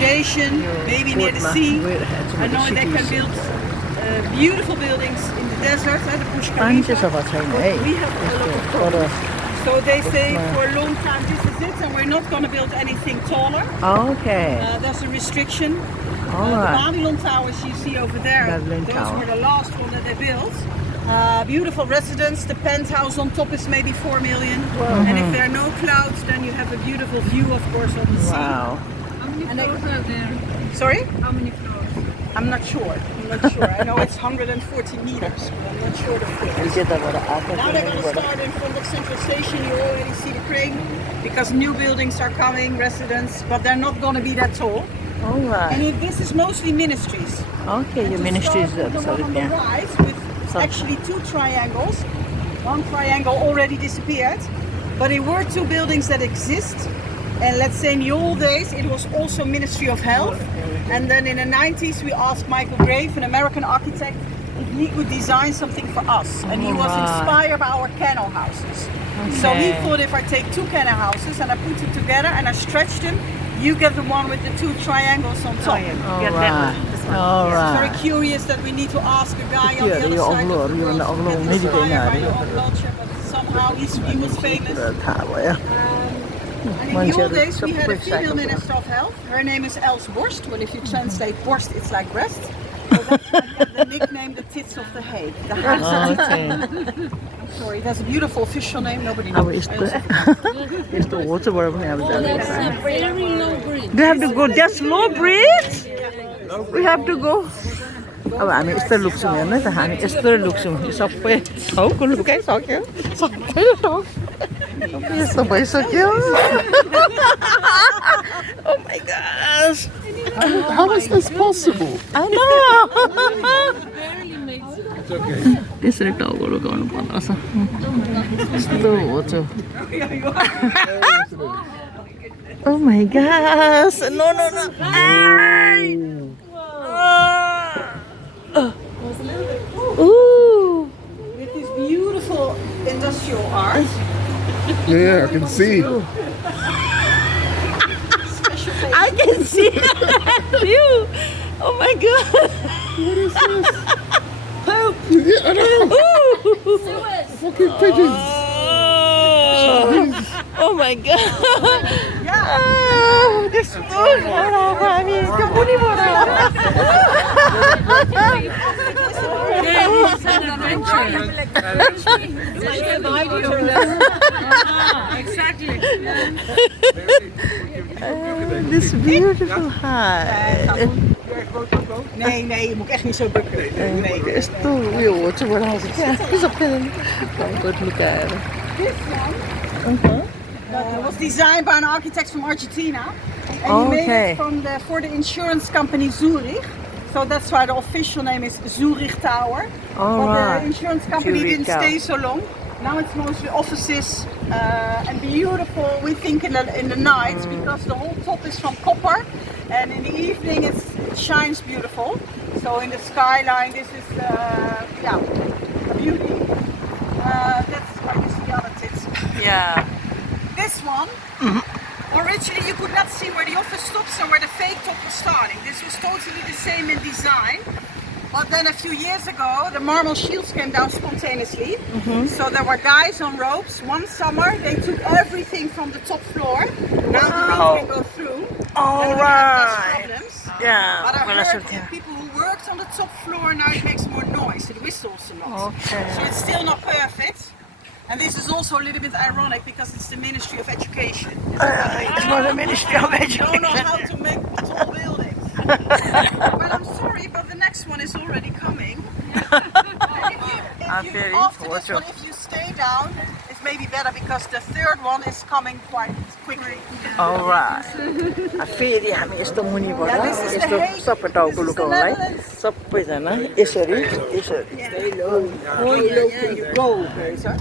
accommodation, maybe near the sea. I know they can build beautiful buildings in the desert, the Bush Khalifa. We have a lot of problems. So they say for a long time this is it, and we're not going to build anything taller. Okay. There's a restriction. All The right. Babylon towers you see over there, Babylon those Tower. were the last one that they built. Beautiful residence. The penthouse on top is maybe 4 million. And if there are no clouds, then you have a beautiful view, of course, of the sea. Wow. How many floors are there? Sorry? How many floors? I'm not sure. I know it's 140 meters, but I'm not sure the floors. Now they're going to start in front of Central Station. You already see the crane because new buildings are coming, residents, but they're not going to be that tall. All And right. if this is mostly ministries. Okay, And your to ministry is start with the one on the yeah. right with actually 2 triangles. One triangle already disappeared, but there were 2 buildings that exist. And let's say in the old days it was also Ministry of Health. And then in the 90s we asked Michael Grave, an American architect, if he could design something for us. And he was inspired by our canal houses. So he thought if I take 2 canal houses and I put them together and I stretch them, you get the one with the 2 triangles on top. All right. All It's very right. curious that we need to ask a guy on the Yeah, other you side of the upload, you world wanna to upload get maybe inspired they by know. your own culture, but somehow he was famous. And in the old days we had a female Minister of Health. Her name is Els Borst. Well, if you translate Borst, it's like breast. So that's why we have the nickname the tits of the Hague. The Hague. Okay. I'm sorry, that's a beautiful official name. Nobody Oh, knows. is I also the is the water where we have That's a very low bridge. We have to go just low bridge. We have to go. अब हामी यस्तो लुक्छौँ हेर्नु त हामी यस्तो लुक्छौँ यो सबै ठाउँको लुकाइसक्यो सबै ठाउँ सबै यस्तो भइसक्यो Oh my gosh. How is this possible? I know. Barely makes it. It's okay. त्यसरी टाउको लुकाउनु पर्छ यस्तो हो त्यो Oh my gosh. No. Ooh. With this beautiful industrial art. Yeah, I can see. Special face. I can see you. Oh my god. What is this? Yeah, I know. Fucking pigeons. Oh my god. Ah, this food. Exactly. This beautiful high. Nee, je moet echt niet zo bukken. Nee. Esto uyo ocho bada house. It's a pen. Good look at it. This one was designed by an architect from Argentina. And he made it for the insurance company Zurich. So that's why the official name is Zurich Tower. But the insurance company didn't stay so long. Now it's mostly offices and beautiful, we think, in the night, because the whole top is from copper, and in the evening it shines beautiful. So in the skyline, this is a beauty. That's why you see the other tits. Yeah. This one, originally you could not see where the office stops and where the fake top was starting. This was totally the same in design. But then a few years ago, the marble shields came down spontaneously. So there were guys on ropes. One summer, they took everything from the top floor. Now the wind can go through. All Then we have less right. problems. Yeah. But I heard that people who worked on the top floor, now it makes more noise. It whistles a lot. Okay. So it's still not perfect. And this is also a little bit ironic because it's the Ministry of Education. It's for the Ministry of They don't know how to make tall buildings. Well, I'm sorry, but the next one is already coming. And after this one, if you stay down, it's maybe better because the third one is coming quite quickly. All right. फेरि हामी यस्तो मुनिबाट Yeah, this is the यस्तो Hague. सबै टाउको This is the लुकाउनलाई Netherlands. सबैजना यसरी Stay low. How low can you go, Kaiser?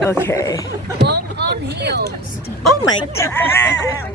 Okay. Walk on heels. Oh my god.